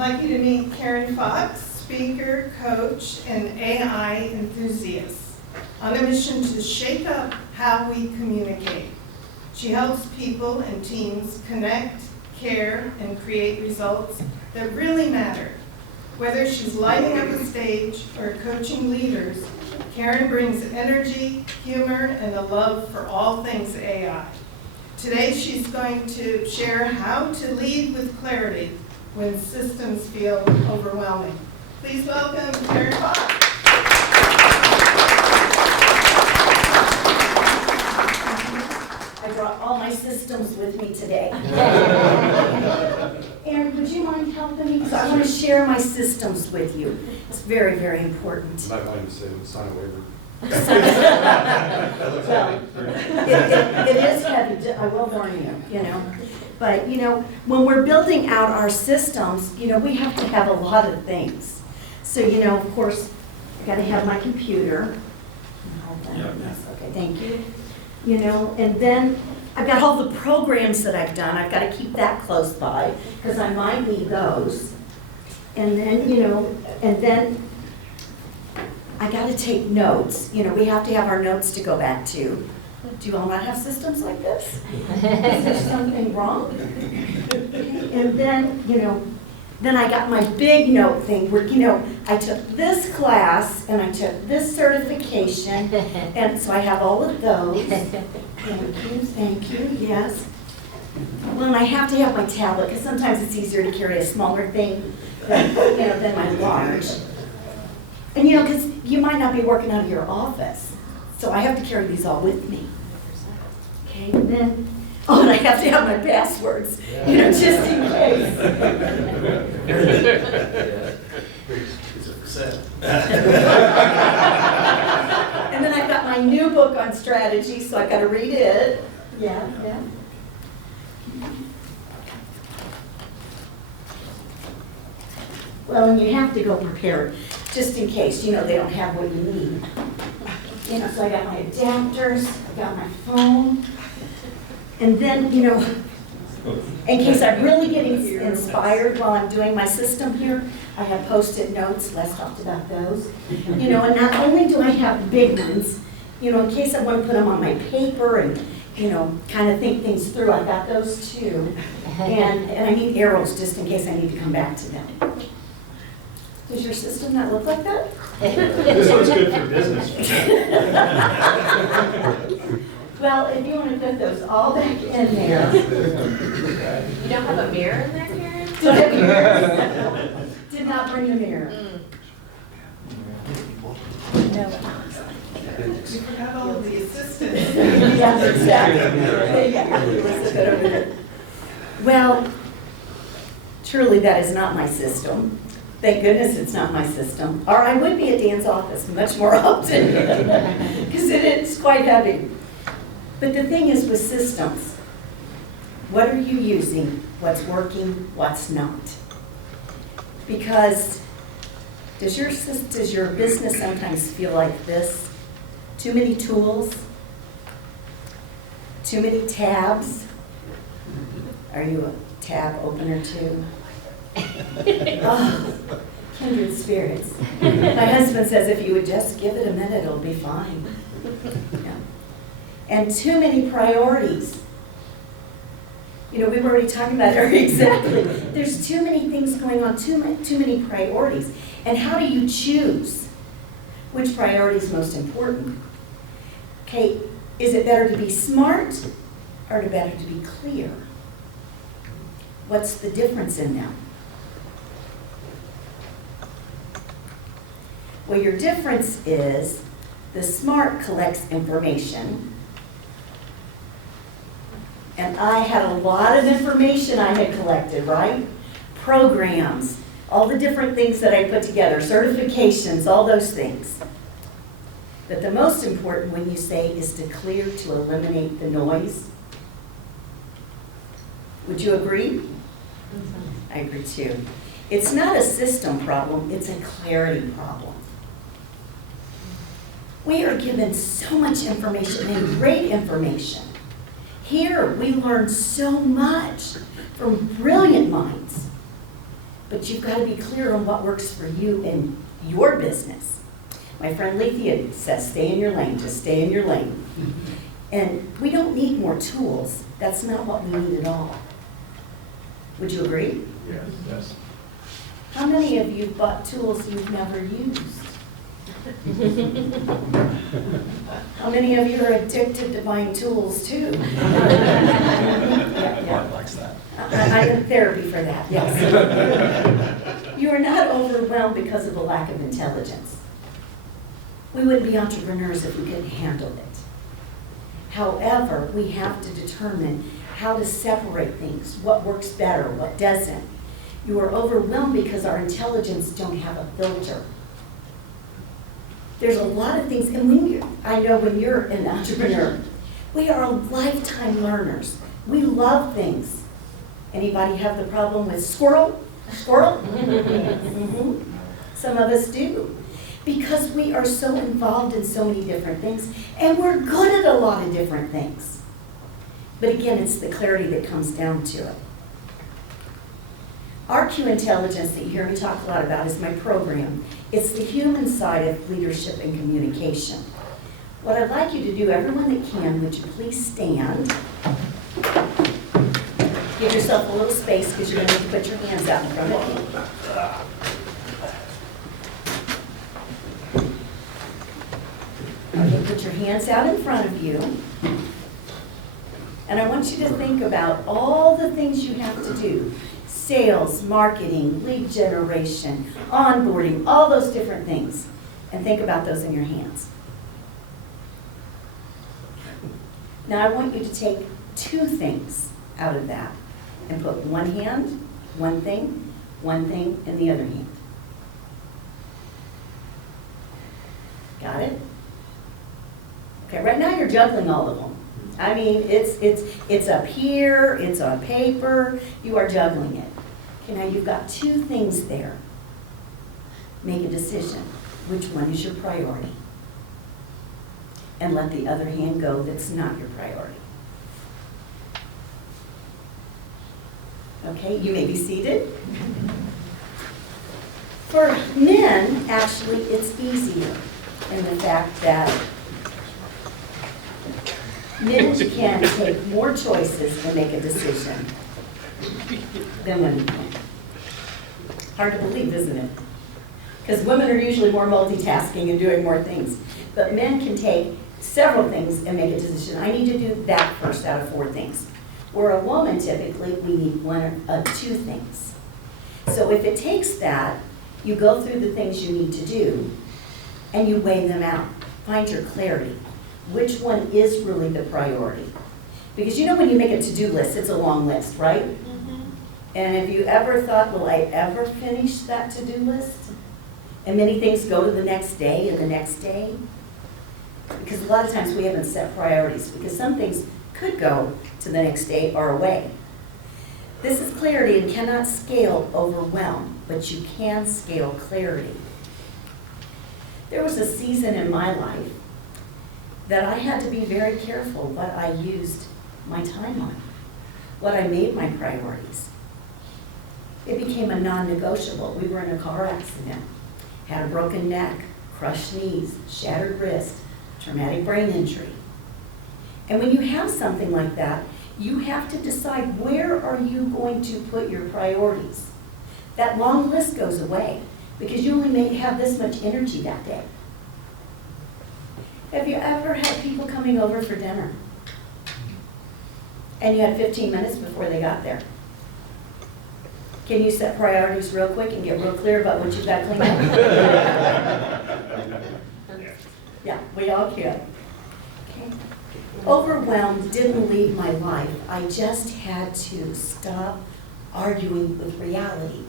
like you to meet Karen Fox, speaker, coach, and AI enthusiast, on a mission to shake up how we communicate. She helps people and teams connect, care, and create results that really matter. Whether she's lighting up a stage or coaching leaders, Karen brings energy, humor, and a love for all things AI. Today, she's going to share how to lead with clarity when systems feel overwhelming. Please welcome Karen Fox. I brought all my systems with me today. Aaron, would you mind helping me? Because I want to share my systems with you. It's very, very important. I'm not going to say sign a waiver. Well, it is heavy, I will warn you, But, when we're building out our systems, we have to have a lot of things. So, of course, I got to have my computer. Hold that. Yes, okay, thank you. And then I've got all the programs that I've done. I've got to keep that close by because I might need those. And then, and then I got to take notes. We have to have our notes to go back to. Do you all not have systems like this? Is there something wrong? And then, then I got my big note thing where, I took this class and I took this certification, and so I have all of those. Thank you, yes. Well, and I have to have my tablet because sometimes it's easier to carry a smaller thing than, than my large. And because you might not be working out of your office, so I have to carry these all with me. Okay, and then, and I have to have my passwords, just in case. And then I've got my new book on strategy, so I've got to read it. Yeah. Well, and you have to go prepared, just in case, they don't have what you need. So I got my adapters, I got my phone, and then, in case I'm really getting inspired while I'm doing my system here, I have Post-it notes. Les talked about those. And not only do I have big ones, in case I want to put them on my paper and, kind of think things through, I got those too. And I need arrows just in case I need to come back to them. Does your system not look like that? This one's good for business. Well, if you want to put those all back in there. You don't have a mirror in there, Karen? Don't have mirrors. Did not bring a mirror. No. You forgot all of the assistants. Yes, exactly. Well, truly that is not my system. Thank goodness it's not my system. Or I would be at Dan's office much more often because it is quite heavy. But the thing is with systems, what are you using? What's working? What's not? Because does your business sometimes feel like this? Too many tools? Too many tabs? Are you a tab opener too? Oh, kindred spirits. My husband says if you would just give it a minute, it'll be fine. Yeah. And too many priorities. We were already talking about it exactly. There's too many things going on, too many priorities. And how do you choose which priority is most important? Okay, is it better to be smart or better to be clear? What's the difference in them? Well, your difference is the smart collects information. And I had a lot of information I had collected, right? Programs, all the different things that I put together, certifications, all those things. But the most important, when you say, is to clear, to eliminate the noise. Would you agree? Mm-hmm. I agree too. It's not a system problem, it's a clarity problem. We are given so much information and great information. Here, we learn so much from brilliant minds. but you've got to be clear on what works for you and your business. My friend Lethea says, stay in your lane, just stay in your lane. And we don't need more tools. That's not what we need at all. Would you agree? Yes. How many of you bought tools you've never used? How many of you are addicted to buying tools too? Mark likes that. I'm in therapy for that, yes. You are not overwhelmed because of a lack of intelligence. We wouldn't be entrepreneurs if we couldn't handle it. However, we have to determine how to separate things, what works better, what doesn't. You are overwhelmed because our intelligence don't have a filter. There's a lot of things, and I know when you're an entrepreneur, we are lifetime learners. We love things. Anybody have the problem with squirrel? Squirrel? Mm-hmm. Some of us do. Because we are so involved in so many different things, and we're good at a lot of different things. But again, it's the clarity that comes down to it. RQ Intelligence that you hear me talk a lot about is my program. It's the human side of leadership and communication. What I'd like you to do, everyone that can, would you please stand? Give yourself a little space because you're going to need to put your hands out in front of you. Okay, put your hands out in front of you. And I want you to think about all the things you have to do. Sales, marketing, lead generation, onboarding, all those different things. And think about those in your hands. Now I want you to take two things out of that and put one hand, one thing, in the other hand. Got it? Okay, right now you're juggling all of them. I mean, it's up here, it's on paper, you are juggling it. Okay, now you've got two things there. Make a decision. Which one is your priority? And let the other hand go that's not your priority. Okay, you may be seated. For men, actually, it's easier in the fact that men can take more choices and make a decision than women can. Hard to believe, isn't it? Because women are usually more multitasking and doing more things. But men can take several things and make a decision. I need to do that first out of 4 things. Where a woman, typically, we need 1 or 2 things. So if it takes that, you go through the things you need to do and you weigh them out. Find your clarity. Which one is really the priority? Because you know when you make a to-do list, it's a long list, right? Mm-hmm. And have you ever thought, will I ever finish that to-do list? And many things go to the next day and the next day. Because a lot of times we haven't set priorities, because some things could go to the next day or away. This is clarity and cannot scale overwhelm, but you can scale clarity. There was a season in my life that I had to be very careful what I used my time on, what I made my priorities. It became a non-negotiable. We were in a car accident, had a broken neck, crushed knees, shattered wrist, traumatic brain injury. And when you have something like that, you have to decide where are you going to put your priorities. That long list goes away because you only may have this much energy that day. Have you ever had people coming over for dinner and you had 15 minutes before they got there? Can you set priorities real quick and get real clear about what you've got to clean up? Yeah, we all can. Okay. Overwhelmed didn't lead my life. I just had to stop arguing with reality.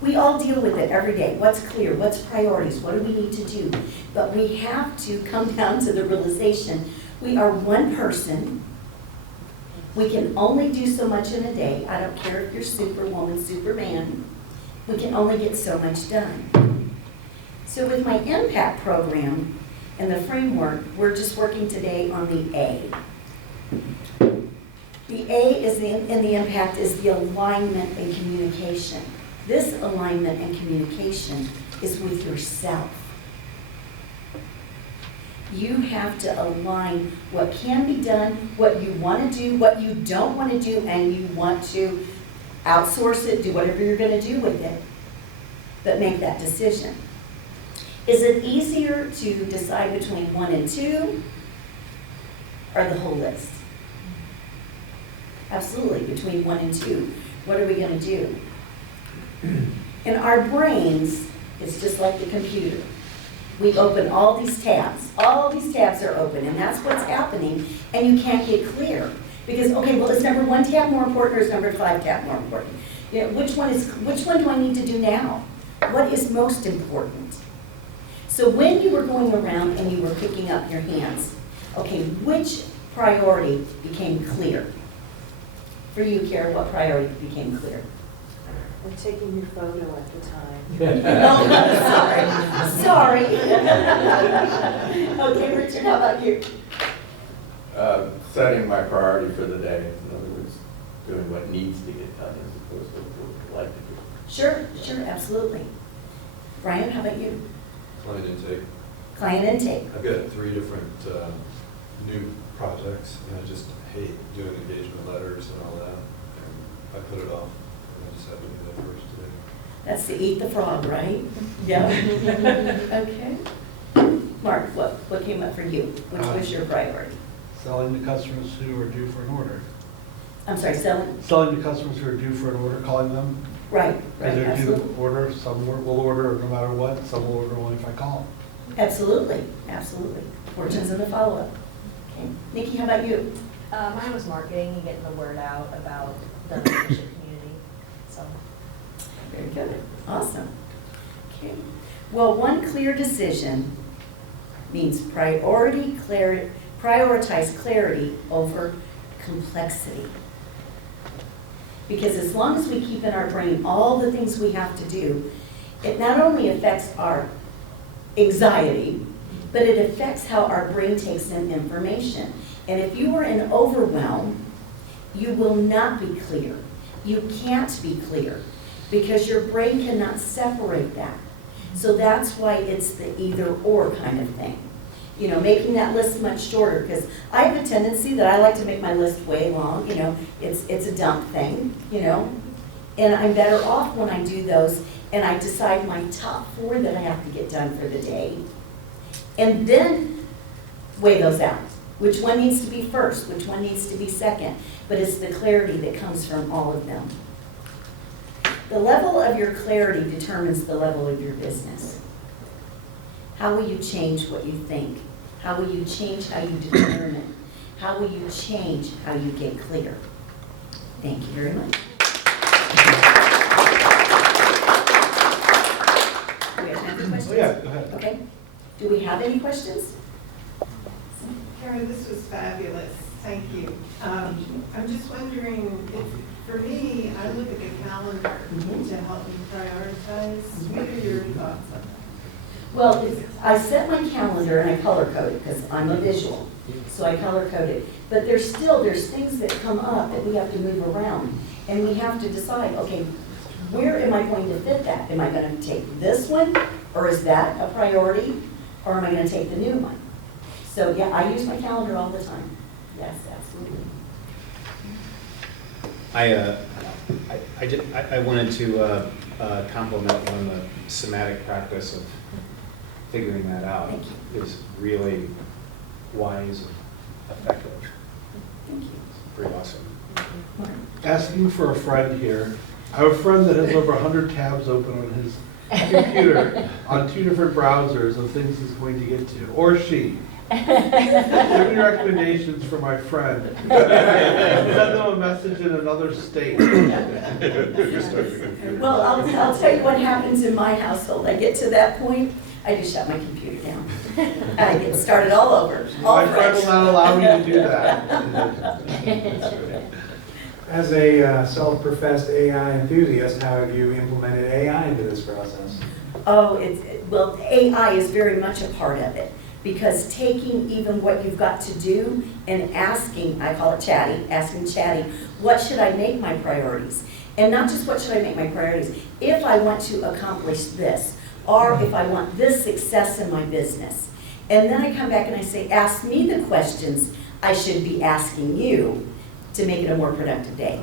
We all deal with it every day. What's clear? What's priorities? What do we need to do? But we have to come down to the realization we are one person. We can only do so much in a day. I don't care if you're Superwoman, Superman. We can only get so much done. So with my impact program and the framework, we're just working today on the A. The A is in the impact is the alignment and communication. This alignment and communication is with yourself. You have to align what can be done, what you want to do, what you don't want to do, and you want to outsource it, do whatever you're going to do with it. But make that decision. Is it easier to decide between 1 and 2 or the whole list? Absolutely, between 1 and 2. What are we going to do? In our brains, it's just like the computer. We open all these tabs. All these tabs are open, and that's what's happening, and you can't get clear. Because, okay, well, is number 1 tab more important or is number 5 tab more important? You know, which one do I need to do now? What is most important? So when you were going around and you were picking up your hands, okay, which priority became clear? For you, Kara, what priority became clear? I'm taking your photo at the time. Oh, sorry. Okay, Richard, how about you? Setting my priority for the day. In other words, doing what needs to get done as opposed to what we'd like to do. Sure, absolutely. Brian, how about you? Client intake. Client intake. I've got 3 different new projects, and I just hate doing engagement letters and all that. And I put it off, and I just have to do that first today. That's to eat the frog, right? Yeah. Okay. Mark, what came up for you? Which was your priority? Selling to customers who are due for an order. I'm sorry, selling? Selling to customers who are due for an order, calling them. Right, Because they're due absolutely. to order, some will order no matter what, some will order only if I call Absolutely. Fortunes in the follow-up. Okay. Nikki, how about you? Mine was marketing and getting the word out about the membership community, so. Very good. Awesome. Okay. Well, one clear decision means prioritize clarity over complexity. Because as long as we keep in our brain all the things we have to do, it not only affects our anxiety, but it affects how our brain takes in information. And if you are in overwhelm, you will not be clear. You can't be clear because your brain cannot separate that. So that's why it's the either or kind of thing. You know, making that list much shorter, because I have a tendency that I like to make my list way long, you know, it's a dump thing, you know, and I'm better off when I do those and I decide my top 4 that I have to get done for the day, and then weigh those out. Which one needs to be first, which one needs to be second, but it's the clarity that comes from all of them. The level of your clarity determines the level of your business. How will you change what you think? How will you change how you determine? How will you change how you get clear? Thank you very much. Do we have any questions? Oh, yeah, go ahead. Okay. Do we have any questions? Karen, this was fabulous. Thank you. I'm just wondering, if, for me, I look at the calendar to help me prioritize. What are your thoughts on that? Well, I set my calendar and I color code it because I'm a visual, so I color code it. But there's things that come up that we have to move around, and we have to decide, okay, where am I going to fit that? Am I going to take this one, or is that a priority, or am I going to take the new one? So yeah, I use my calendar all the time. Yes, absolutely. I wanted to compliment on the somatic practice of figuring that out. Thank you. Is really wise and effective. Thank you. It's pretty awesome. Mark? Asking for a friend here. I have a friend that has over 100 tabs open on his computer on 2 different browsers of things he's going to get to, or she. Give me recommendations for my friend. Send them a message in another state. Well, I'll tell you what happens in my household. I get to that point, I just shut my computer down. I get started all over, all My friend will fresh. not allow me to do that. As a self-professed AI enthusiast, how have you implemented AI into this process? Oh, well, AI is very much a part of it Because taking even what you've got to do and asking, I call it chatty, asking chatty, what should I make my priorities? And not just what should I make my priorities, if I want to accomplish this, or if I want this success in my business. And then I come back and I say, ask me the questions I should be asking you to make it a more productive day.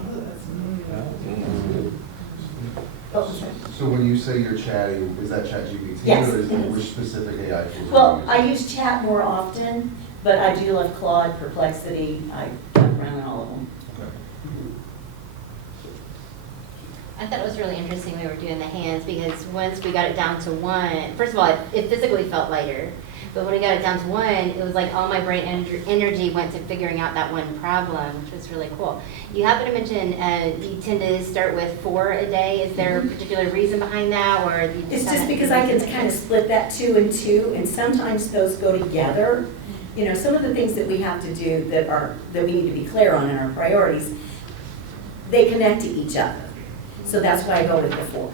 So when you say you're chatty, is that ChatGPT? Yes. Or is it which specific AI tools? Well, I use chat more often, but I do love Claude, Perplexity, I jump around in all of them. I thought it was really interesting we were doing the hands, because once we got it down to one, first of all, it physically felt lighter. But when we got it down to one, it was like all my brain energy went to figuring out that one problem, which was really cool. You happen to mention you tend to start with 4 a day. Is there a particular reason behind that, or you It's just because I can kind of split that 2 and 2, and sometimes those go together. You know, some of the things that we have to do that we need to be clear on in our priorities, they connect to each other. So that's why I go with the 4.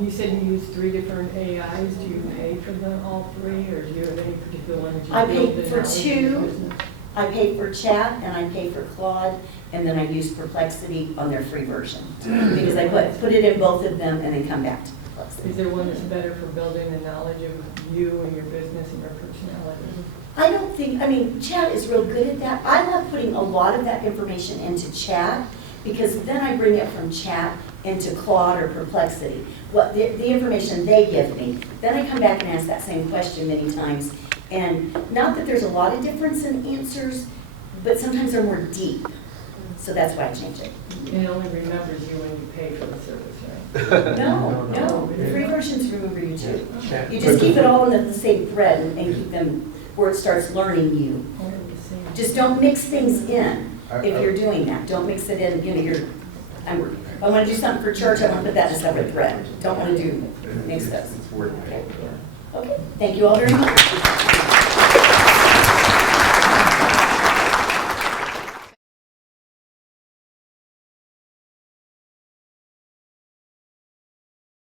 You said you use 3 different AIs. Do you pay for them all 3, or do you have any particular ones you I build pay in for out with 2. your business? I pay for chat and I pay for Claude, and then I use Perplexity on their free version. Because I put it in both of them and then come back to Perplexity. Is there one that's better for building the knowledge of you and your business and your personality? I don't think, I mean, chat is real good at that. I love putting a lot of that information into chat, because then I bring it from chat into Claude or Perplexity. What the information they give me, then I come back and ask that same question many times. And not that there's a lot of difference in answers, but sometimes they're more deep. So that's why I change it. And it only remembers you when you pay for the service, right? No, the free versions remember you too. You just keep it all in the same thread and keep them where it starts learning you. Only the same. Just don't mix things in if you're doing that. Don't mix it in, you know, if I want to do something for church, I want to put that in a separate thread. Don't want to mix those. It's working. Okay, thank you all very much.